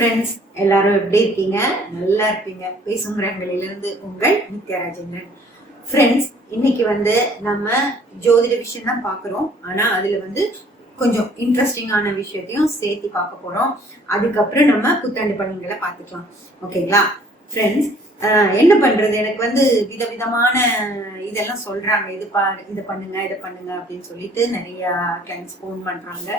Friends எல்லாரும் எப்படி இருக்கீங்க? நல்லா இருப்பீங்க பேசும் ரங்களிலிருந்து உங்கள் நித்யா ராஜேந்திரன் ஃப்ரெண்ட்ஸ் இன்னைக்கு வந்து நம்ம ஜோதிட விஷயம் தான் பார்க்குறோம். ஆனால் அதில் வந்து கொஞ்சம் இன்ட்ரெஸ்டிங்கான விஷயத்தையும் சேர்த்து பார்க்க போகிறோம் அதுக்கப்புறம் நம்ம புத்தாண்டு பணிகளை பார்த்துக்கலாம். ஓகேங்களா? ஃப்ரெண்ட்ஸ் என்ன பண்றது? எனக்கு வந்து விதவிதமான இதெல்லாம் சொல்றாங்க. இது பா இதை பண்ணுங்க இதை பண்ணுங்க அப்படின்னு சொல்லிட்டு நிறைய கிளைண்ட்ஸ் ஃபோன் பண்றாங்க.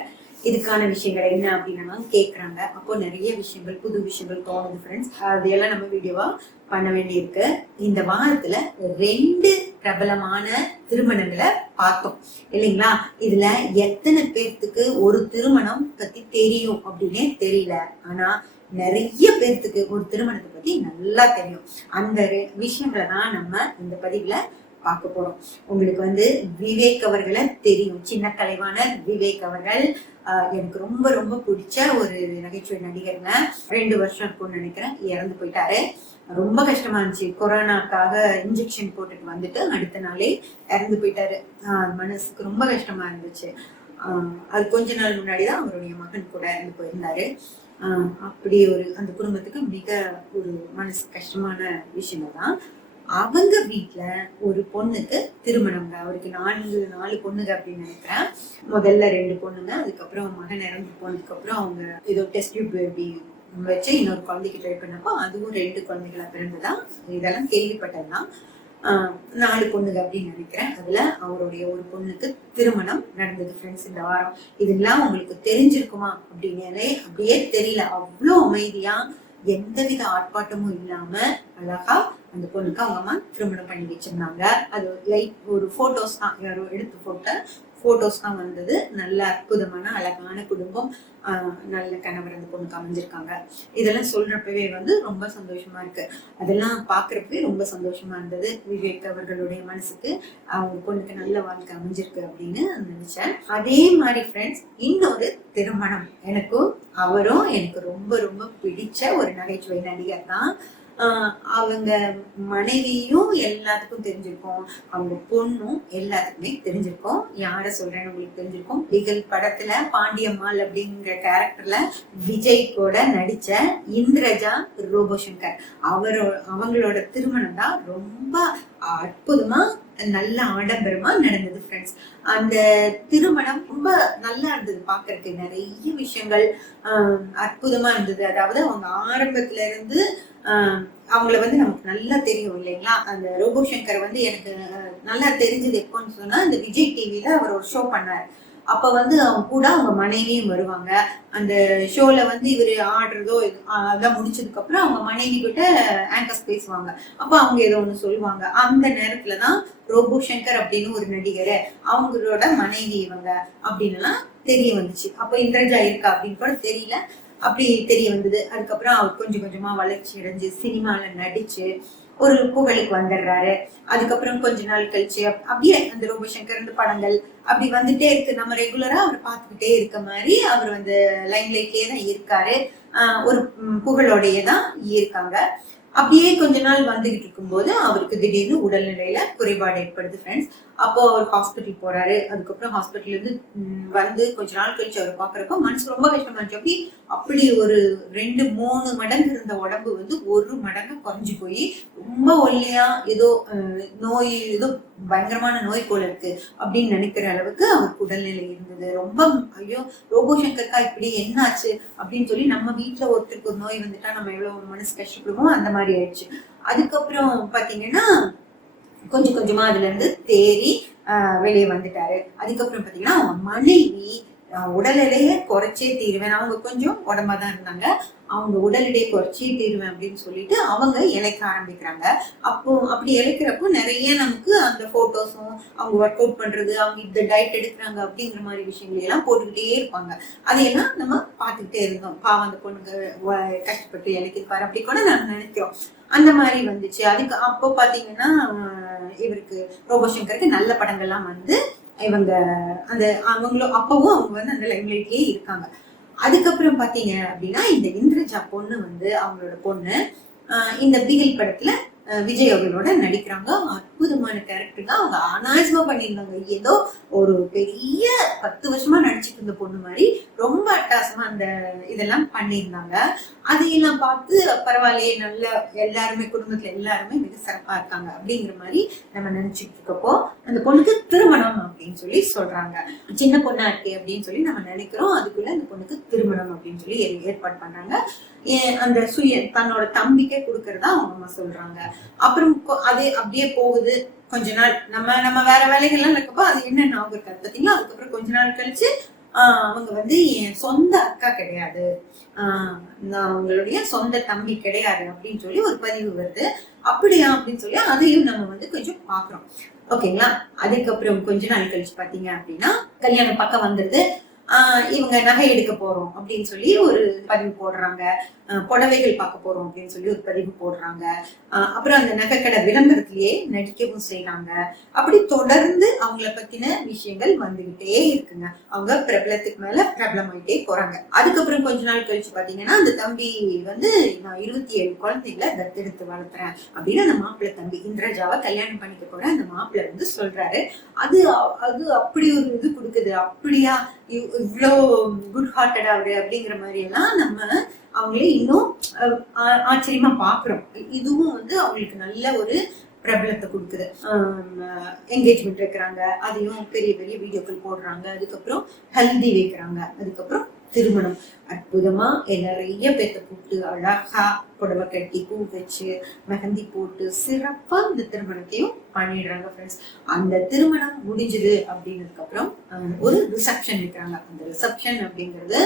இதுக்கான விஷயங்கள் என்ன அப்படின்னு கேட்குறாங்க அப்போ நிறைய விஷயங்கள் புது விஷயங்கள் தோணுது ஃப்ரெண்ட்ஸ் அதையெல்லாம் நம்ம வீடியோவா பண்ண வேண்டியிருக்கு. இந்த வாரத்துல ரெண்டு பிரபலமான திருமணங்களை பார்த்தோம். இல்லைங்களா? இதுல எத்தனை பேர்த்துக்கு ஒரு திருமணம் பத்தி தெரியும் அப்படின்னே தெரியல. ஆனா நிறைய பேர்த்துக்கு ஒரு திருமணத்தை பத்தி நல்லா தெரியும். அந்த ரெ- விஷயங்களை தான் நம்ம இந்த பதிவுல பார்க்க போறோம். உங்களுக்கு வந்து விவேக் அவர்களை தெரியும். சின்ன கலைவான விவேக் அவர்கள். எனக்கு ரொம்ப ரொம்ப பிடிச்ச ஒரு நகைச்சுவை நடிகர்ங்க. ரெண்டு வருஷம் இருக்கும்னு நினைக்கிறேன். இறந்து போயிட்டாரு. ரொம்ப கஷ்டமா இருந்துச்சு. கொரோனாக்காக இன்ஜெக்ஷன் போட்டுட்டு வந்துட்டு அடுத்த நாளே இறந்து போயிட்டாரு. ஆஹ் மனசுக்கு ரொம்ப கஷ்டமா இருந்துச்சு. ஆஹ் அது கொஞ்ச நாள் முன்னாடி தான் அவருடைய மகன் கூட இறந்து போயிருந்தாரு. ஆஹ் அப்படி ஒரு அந்த குடும்பத்துக்கு மிக ஒரு மனசு கஷ்டமான விஷயம் தான் அவங்க வீட்டில் ஒரு பொண்ணுக்கு திருமணம்ங்க அவருக்கு நான்கு நாலு பொண்ணுங்க அப்படின்னு நினைக்கிறேன். முதல்ல ரெண்டு பொண்ணுங்க அதுக்கப்புறம் மகன் இறந்து போனதுக்கு அப்புறம் அவங்க ஏதோ டெஸ்ட் பேபி வச்சு இன்னொரு குழந்தைக்கு ட்ரை பண்ணப்போ அதுவும் ரெண்டு குழந்தைகளா பிறந்ததா? இதெல்லாம் கேள்விப்பட்டதுதான் நாலு பொண்ணுங்க அப்படின்னு நினைக்கிறேன். அதுல அவருடைய ஒரு பொண்ணுக்கு திருமணம் நடந்தது ஃப்ரெண்ட்ஸ் இந்த வாரம். இதெல்லாம் உங்களுக்கு தெரிஞ்சிருக்குமா? அப்படின்னாலே அப்படியே தெரியல. அவ்வளோ அமைதியா எந்தவித ஆர்ப்பாட்டமும் இல்லாம அழகா அந்த பொண்ணுக்கு அவங்க அம்மா திருமணம் பண்ணி வச்சிருந்தாங்க. அது லைட் ஒரு போட்டோஸ் தான். யாரோ எடுத்து போட்டோ ஃபோட்டோஸ்லாம் தான் வந்தது. நல்ல அற்புதமான அழகான குடும்பம். நல்ல கணவர் அந்த பொண்ணுக்கு அமைஞ்சிருக்காங்க இதெல்லாம் சொல்றப்பவே வந்து ரொம்ப சந்தோஷமா இருக்கு. அதெல்லாம் பாக்குறப்பவே ரொம்ப சந்தோஷமா இருந்தது. விவேக் அவர்களுடைய மனசுக்கு அவங்க பொண்ணுக்கு நல்ல வாழ்க்கை அமைஞ்சிருக்கு அப்படின்னு நினைச்சேன். அதே மாதிரி ஃப்ரெண்ட்ஸ் இன்னொரு திருமணம். எனக்கும் அவரும் எனக்கு ரொம்ப ரொம்ப பிடிச்ச ஒரு நகைச்சுவை நடிகர் தான். அவங்க மனைவியும் எல்லாத்துக்கும் தெரிஞ்சிருக்கும். அவங்க பொண்ணும் எல்லாத்துக்குமே தெரிஞ்சிருக்கும். யார சொல்றேன்னு உங்களுக்கு தெரிஞ்சிருக்கும். பிகில் படத்துல பாண்டியம்மாள் அப்படிங்கிற கேரக்டர்ல விஜய் கூட நடிச்ச இந்திரஜா ரோபோசங்கர் அவரோ அவங்களோட திருமணம் தான் ரொம்ப அற்புதமா நல்ல ஆடம்பரமா நடந்தது ஃப்ரெண்ட்ஸ் அந்த திருமணம் ரொம்ப நல்லா இருந்தது பாக்குறதுக்கு நிறைய விஷயங்கள் அற்புதமா இருந்தது. அதாவது அவங்க ஆரம்பத்துல இருந்து அவங்கள வந்து நமக்கு நல்லா தெரியும் இல்லைங்களா? அந்த ரோபோ சங்கர் வந்து எனக்கு நல்லா தெரிஞ்சது எப்போன்னு சொன்னா இந்த விஜய் டிவில அவர் ஒரு ஷோ பண்ணார். அப்ப வந்து அவங்க கூட அவங்க மனைவியும் வருவாங்க. அந்த ஷோல வந்து இவர் ஆடுறதோ அதெல்லாம் முடிச்சதுக்கு அப்புறம் அவங்க மனைவி கிட்ட ஆங்கர்ஸ் பேசுவாங்க அப்ப அவங்க ஏதோ ஒண்ணு சொல்லுவாங்க. அந்த நேரத்துல தான் ரோபோ சங்கர் அப்படின்னு ஒரு நடிகர் அவங்களோட மனைவி இவங்க அப்படின்லாம் தெரிய வந்துச்சு. அப்ப இந்திரஜா இருக்கா அப்படின்னு கூட தெரியல. அப்படி தெரிய வந்தது. அதுக்கப்புறம் அவர் கொஞ்சம் கொஞ்சமா வளர்ச்சி அடைஞ்சு சினிமால நடிச்சு ஒரு புகழுக்கு வந்துடுறாரு. அதுக்கப்புறம் கொஞ்ச நாள் கழிச்சு அப்படியே அந்த ரோபோசங்கர் இந்த படங்கள் அப்படி வந்துட்டே இருக்கு. நம்ம ரெகுலரா அவர் பார்த்துக்கிட்டே இருக்க மாதிரி அவர் வந்து லைன் லைட்லயே தான் இருக்காரு. ஒரு புகழோடையே தான் இருக்காங்க. அப்படியே கொஞ்ச நாள் வந்துகிட்டு இருக்கும்போது அவருக்கு திடீர்னு உடல்நிலையில குறைபாடு ஏற்படுது ஃப்ரெண்ட்ஸ் அப்போ அவர் ஹாஸ்பிட்டல் போறாரு. அதுக்கப்புறம் ஹாஸ்பிட்டல்ல இருந்து வந்து கொஞ்ச நாள் கழிச்சு அவர் பாக்குறப்ப மனசு ரொம்ப கஷ்டமா இருந்துச்சு அப்படி அப்படி ஒரு ரெண்டு மூணு மடங்கு இருந்த உடம்பு வந்து ஒரு மடங்கு குறைஞ்சு போய் ரொம்ப ஒல்லியா ஏதோ நோய் ஏதோ பயங்கரமான நோய் போல இருக்கு அப்படின்னு நினைக்கிற அளவுக்கு அவருக்கு உடல்நிலை இருந்தது. ரொம்ப ஐயோ ரோபோ சங்கர்க்கா இப்படி என்னாச்சு அப்படின்னு சொல்லி நம்ம வீட்டில் ஒருத்தருக்கு ஒரு நோய் வந்துட்டா நம்ம எவ்வளவு மனசு கஷ்டப்படுவோம் அந்த மாதிரி ஆயிடுச்சு. அதுக்கப்புறம் பாத்தீங்கன்னா கொஞ்சம் கொஞ்சமா அதுல இருந்து தேறி வெளியே வந்துட்டாரு. அதுக்கப்புறம் பாத்தீங்கன்னா அவங்க மனைவி உடல் எடையை குறைச்சே தீருவேன். அவங்க கொஞ்சம் உடம்பா தான் இருந்தாங்க. அவங்க உடல் எடையை குறைச்சே தீருவேன் அப்படின்னு சொல்லிட்டு அவங்க இழைக்க ஆரம்பிக்கிறாங்க. அப்போ அப்படி இழைக்கிறப்போ நிறைய நமக்கு அந்த போட்டோஸும் அவங்க ஒர்க் அவுட் பண்றது அவங்க இந்த டயட் எடுக்கிறாங்க அப்படிங்கிற மாதிரி விஷயங்களை எல்லாம் போட்டுக்கிட்டே இருப்பாங்க. அதையெல்லாம் நம்ம பார்த்துக்கிட்டே இருந்தோம். பாவம் அந்த பொண்ணுங்க வ- கஷ்டப்பட்டு இழைக்கிருப்பாரு அப்படி கூட நாங்க நினைக்கிறோம் அந்த மாதிரி வந்துச்சு. அதுக்கு அப்போ பாத்தீங்கன்னா இவருக்கு ரோபோ சங்கருக்கு நல்ல படங்கள்லாம் வந்து இவங்க அந்த அவங்களும் அப்பவும் அவங்க வந்து அந்த லைம்லைட்லயே இருக்காங்க. அதுக்கப்புறம் பாத்தீங்க அப்படின்னா இந்த இந்திரஜா பொண்ணு வந்து அவங்களோட பொண்ணு இந்த பிகில் படத்துல விஜய் அவர்களோட நடிக்கிறாங்க. அற்புதமான கேரக்டர் தான். அவங்க அனாயசமா பண்ணியிருந்தாங்க. ஏதோ ஒரு பெரிய பத்து வருஷமா நடிச்சிட்டு இருந்த பொண்ணு மாதிரி ரொம்ப அட்டாசமா அந்த இதெல்லாம் பண்ணியிருந்தாங்க. அதையெல்லாம் பார்த்து பரவாயில்லையே நல்ல எல்லாருமே குடும்பத்துல எல்லாருமே மிக சிறப்பா இருக்காங்க அப்படிங்கிற மாதிரி நம்ம நினைச்சிட்டு இருக்கப்போ அந்த பொண்ணுக்கு திருமணம் அப்படின்னு சொல்லி சொல்றாங்க. சின்ன பொண்ணா இருக்கே அப்படின்னு சொல்லி நம்ம நினைக்கிறோம். அதுக்குள்ள அந்த பொண்ணுக்கு திருமணம் அப்படின்னு சொல்லி ஏ- ஏற்பாடு பண்றாங்க அந்த சுய தன்னோட தம்பிக்கே கொடுக்கறதா அவங்க அம்மா சொல்றாங்க. அப்புறம் கொ- அது அப்படியே போகுது. கொஞ்ச நாள் நம்ம நம்ம வேற வேலைகள்லாம் இருக்கப்போ அது என்னென்ன ஆகும் இருக்காது பார்த்தீங்களா? அதுக்கப்புறம் கொஞ்ச நாள் கழிச்சு அவங்க வந்து என் சொந்த அக்கா கிடையாது. நான் அவங்களுடைய சொந்த தம்பி கிடையாது அப்படின்னு சொல்லி ஒரு பதிவு வருது. அப்படியா அப்படின்னு சொல்லி அதையும் நம்ம வந்து கொஞ்சம் பாக்குறோம் ஓகேங்களா? அதுக்கப்புறம் கொஞ்ச நாள் கழிச்சு பாத்தீங்க அப்படின்னா கல்யாணம் பக்கம் வந்துருது. இவங்க நகை எடுக்க போறோம் அப்படின்னு சொல்லி ஒரு பதிவு போடுறாங்க. புடவைகள் பார்க்க போறோம் அப்படின்னு சொல்லி ஒரு பதிவு போடுறாங்க. அப்புறம் அந்த நகைக்கடை விளம்பரத்திலேயே நடிக்கவும் செய்யறாங்க அப்படி தொடர்ந்து அவங்கள பத்தின விஷயங்கள் வந்துகிட்டே இருக்குங்க. அவங்க பிரபலத்துக்கு மேல பிரபலமாயிட்டே போறாங்க. அதுக்கப்புறம் கொஞ்ச நாள் கழிச்சு பாத்தீங்கன்னா அந்த தம்பி வந்து நான் இருபத்தி ஏழு குழந்தைகளை தத்தெடுத்து வளர்த்துறேன் அப்படின்னு அந்த மாப்பிள்ளை தம்பி இந்திரஜாவை கல்யாணம் பண்ணிக்க போறேன். அந்த மாப்பிள்ளை வந்து சொல்றாரு அது அது அப்படி ஒரு இது கொடுக்குது. அப்படியா? இவ்- குட் ஹார்ட்டட் அவரு அப்படிங்கிற மாதிரி எல்லாம் நம்ம அவங்களே இன்னும் ஆ- ஆச்சரியமா பாக்குறோம். இதுவும் வந்து அவங்களுக்கு நல்ல ஒரு பிரபலத்தை கொடுக்குது. என்கேஜ்மெண்ட் வைக்கிறாங்க அதையும் பெரிய பெரிய வீடியோக்கள் போடுறாங்க அதுக்கப்புறம் ஹல்தி வைக்கிறாங்க அதுக்கப்புறம் திருமணம். அற்புதமா நிறைய பேத்த கூப்பிட்டு அழகா புடவை கட்டி பூ வச்சு மெஹந்தி போட்டு சிறப்பா இந்த திருமணத்தையும் பண்ணிடுறாங்க ஃப்ரெண்ட்ஸ் அந்த திருமணம் முடிஞ்சது அப்படின்னதுக்கு அப்புறம் ஒரு ரிசப்ஷன் வைக்கிறாங்க அந்த ரிசப்ஷன் அப்படிங்கிறது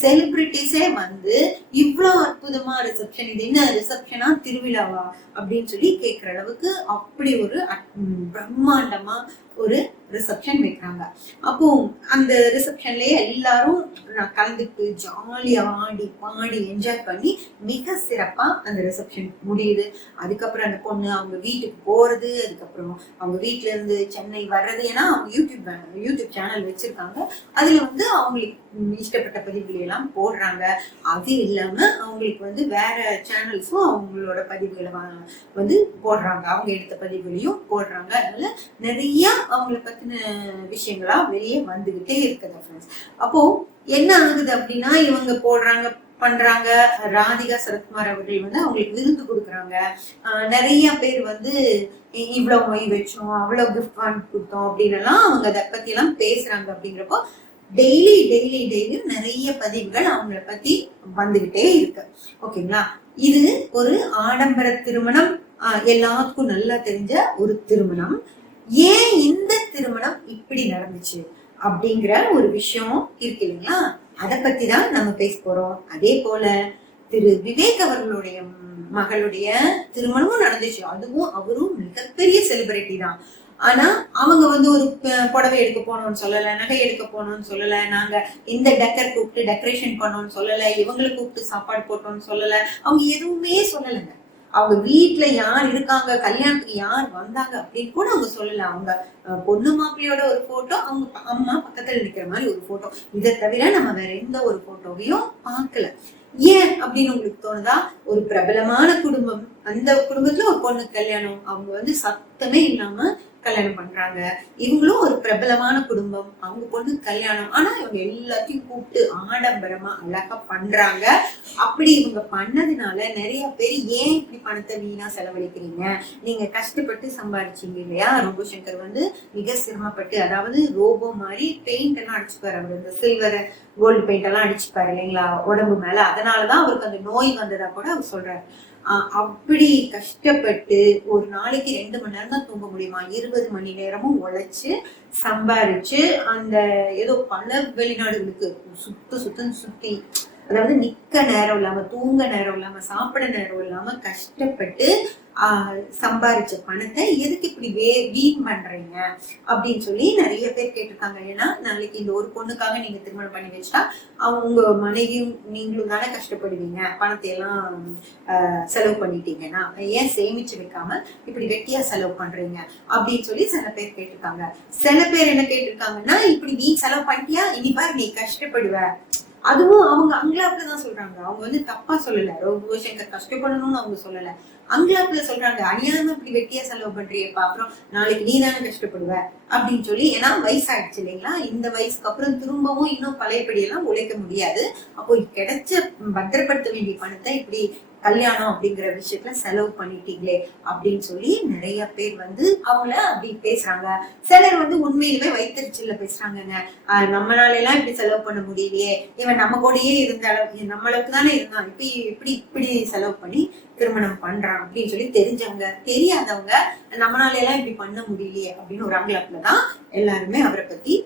செலிபிரிட்டிஸே வந்து இவ்வளோ அற்புதமா ரிசப்ஷன் இது என்ன ரிசப்ஷனா திருவிழாவா? அப்படின்னு சொல்லி கேட்குற அளவுக்கு அப்படி ஒரு அட்- பிரம்மாண்டமா ஒரு ரிசப்ஷன் வைக்கிறாங்க. அப்போ அந்த ரிசப்ஷன்லயே எல்லாரும் நான் கலந்துட்டு ஜாலியா ஆடி பாடி என்ஜாய் பண்ணி மிக சிறப்பா அந்த ரிசப்ஷன் முடியுது. அதுக்கப்புறம் அந்த பொண்ணு அவங்க வீட்டுக்கு போறது அதுக்கப்புறம் அவங்க வீட்டிலேருந்து இருந்து சென்னை வர்றது. ஏன்னா அவங்க யூடியூப் யூடியூப் சேனல் வச்சிருக்காங்க. அதுல வந்து அவங்களுக்கு இஷ்டப்பட்ட பதிவுகளை எல்லாம் போடுறாங்க. அது இல்லாம அவங்களுக்கு வந்து வேற சேனல்ஸும் அவங்களோட பதிவுகளை வந்து போடுறாங்க. அவங்க எடுத்த பதிவுகளையும் போடுறாங்க. அதனால நிறைய அவங்கள பத்தின விஷயங்களா வெளியே வந்துகிட்டே இருக்குது ஃப்ரெண்ட்ஸ் அப்போ என்ன ஆகுது அப்படின்னா இவங்க போடுறாங்க பண்றாங்க. ராதிகா சரத்குமார் அவர்கள் வந்து அவங்களுக்கு விருந்து கொடுக்குறாங்க. நிறைய பேர் வந்து இவ்வளோ இவ்வளவு மொய் வச்சோம் அவ்வளவு கிஃப்ட் வாங்கி கொடுத்தோம் அப்படின்னு அவங்க அதை பத்தி எல்லாம் பேசுறாங்க அப்படிங்கிறப்போ டெய்லி டெய்லி டெய்லி நிறைய பதிவுகள் அவங்கள பத்தி வந்துகிட்டே இருக்கு. ஓகேங்களா? இது ஒரு ஆடம்பர திருமணம். எல்லாத்துக்கும் நல்லா தெரிஞ்ச ஒரு திருமணம். ஏன் இந்த திருமணம் இப்படி நடந்துச்சு அப்படிங்கிற ஒரு விஷயம் இருக்கு இல்லைங்களா? அதை பத்தி தான் நம்ம பேச போறோம். அதே போல திரு விவேக் அவர்களுடைய மகளுடைய திருமணமும் நடந்துச்சு. அதுவும் அவரும் மிகப்பெரிய செலிபிரிட்டி தான். ஆனா அவங்க வந்து ஒரு புடவை எடுக்க போனோம்னு சொல்லல நகை எடுக்க போனோம்னு சொல்லல நாங்க இந்த டெக்கர் கூப்பிட்டு டெக்கரேஷன் பண்ணோம்னு சொல்லல இவங்களை கூப்பிட்டு சாப்பாடு போட்டோம்னு சொல்லல அவங்க எதுவுமே சொல்லலைங்க. அவங்க வீட்டுல யார் இருக்காங்க கல்யாணத்துக்கு யார் வந்தாங்க அப்படின்னு கூட அவங்க சொல்லல அவங்க பொண்ணு மாப்பிள்ளையோட ஒரு போட்டோ அவங்க அம்மா பக்கத்துல நிக்கிற மாதிரி ஒரு போட்டோ இதை தவிர நம்ம வேற எந்த ஒரு போட்டோவையும் பார்க்கல. ஏன் அப்படின்னு உங்களுக்கு தோணுதா? ஒரு பிரபலமான குடும்பம். அந்த குடும்பத்துல ஒரு பொண்ணு கல்யாணம். அவங்க வந்து சத்தமே இல்லாம கல்யாணம் பண்றாங்க. இவங்களும் ஒரு பிரபலமான குடும்பம். அவங்க பொண்ணு கல்யாணம். ஆனா இவங்க எல்லாத்தையும் கூப்பிட்டு ஆடம்பரமா அழகா பண்றாங்க. அப்படி இவங்க பண்ணதுனால நிறைய பேர் ஏன் இப்படி பணத்தை வீணா செலவழிக்கிறீங்க? நீங்க கஷ்டப்பட்டு சம்பாரிச்சீங்க இல்லையா? ரோபோ சங்கர் வந்து மிக சிரமப்பட்டு அதாவது ரோபோ மாதிரி பெயிண்ட் எல்லாம் அடிச்சுப்பாரு அவர். இந்த சில்வர் கோல்டு பெயிண்ட் எல்லாம் அடிச்சுப்பாரு இல்லைங்களா? உடம்பு மேல. அதனாலதான் அவருக்கு அந்த நோய் வந்ததா கூட அவர் சொல்றாரு. அப்படி கஷ்டப்பட்டு ஒரு நாளைக்கு ரெண்டு மணி நேரம் தான் தூங்க முடியுமா? இருபது மணி நேரமும் உழைச்சு சம்பாரிச்சு அந்த ஏதோ பல வெளிநாடுகளுக்கு சுத்த சுத்தம் சுத்தி அதாவது நிக்க நேரம் இல்லாம தூங்க நேரம் இல்லாம சாப்பிட நேரம் இல்லாம கஷ்டப்பட்டு சம்பாரிச்ச பணத்தை எதுக்கு இப்படி வே வீண் பண்றீங்க? அப்படின்னு சொல்லி நிறைய பேர் கேட்டிருக்காங்க. ஏன்னா நாளைக்கு இந்த ஒரு பொண்ணுக்காக நீங்க திருமணம் பண்ணி வச்சுட்டா அவங்க உங்க மனைவியும் நீங்களும் தானே கஷ்டப்படுவீங்க. பணத்தை எல்லாம் செலவு பண்ணிட்டீங்கன்னா ஏன் சேமிச்சு வைக்காம இப்படி வெட்டியா செலவு பண்றீங்க? அப்படின்னு சொல்லி சில பேர் கேட்டிருக்காங்க. சில பேர் என்ன கேட்டிருக்காங்கன்னா இப்படி நீ செலவு பண்ணிட்டியா? இனி பாரு நீ கஷ்டப்படுவ. அதுவும் அவங்க அங்களாப்புல தான் சொல்றாங்க. அவங்க வந்து தப்பா சொல்லல. ரொம்ப சங்கர் கஷ்டப்படணும்னு அவங்க சொல்லல. அங்கலாப்புல சொல்றாங்க. அநியாயமா இப்படி வெட்டியா செலவு பண்றியப்பா. அப்புறம் நாளைக்கு நீ தானே கஷ்டப்படுவ. அப்படின்னு சொல்லி ஏன்னா வயசாயிடுச்சு இல்லைங்களா? இந்த வயசுக்கு அப்புறம் திரும்பவும் இன்னும் பழையபடியெல்லாம் உழைக்க முடியாது. அப்போ கிடைச்ச பத்திரப்படுத்த வேண்டிய பணத்தை இப்படி கல்யாணம் அப்படிங்கிற விஷயத்துல செலவு பண்ணிட்டீங்களே அப்படின்னு சொல்லி நிறைய பேர் வந்து அவங்கள அப்படி பேசுறாங்க. சிலர் வந்து உண்மையிலுமே வைத்தறிச்சல்ல பேசுறாங்கங்க. நம்மளால எல்லாம் இப்படி செலவு பண்ண முடியலையே. இவன் நம்ம கூடயே இருந்த அளவுக்கு நம்மளுக்கு தானே இருந்தான். இப்படி இப்படி இப்படி செலவு பண்ணி திருமணம் பண்றான் அப்படின்னு சொல்லி தெரிஞ்சவங்க தெரியாதவங்க நம்மளால எல்லாம் இப்படி பண்ண முடியலையே அப்படின்னு ஒரு அங்கலப்புல தான் எல்லாருமே அவரை பத்தி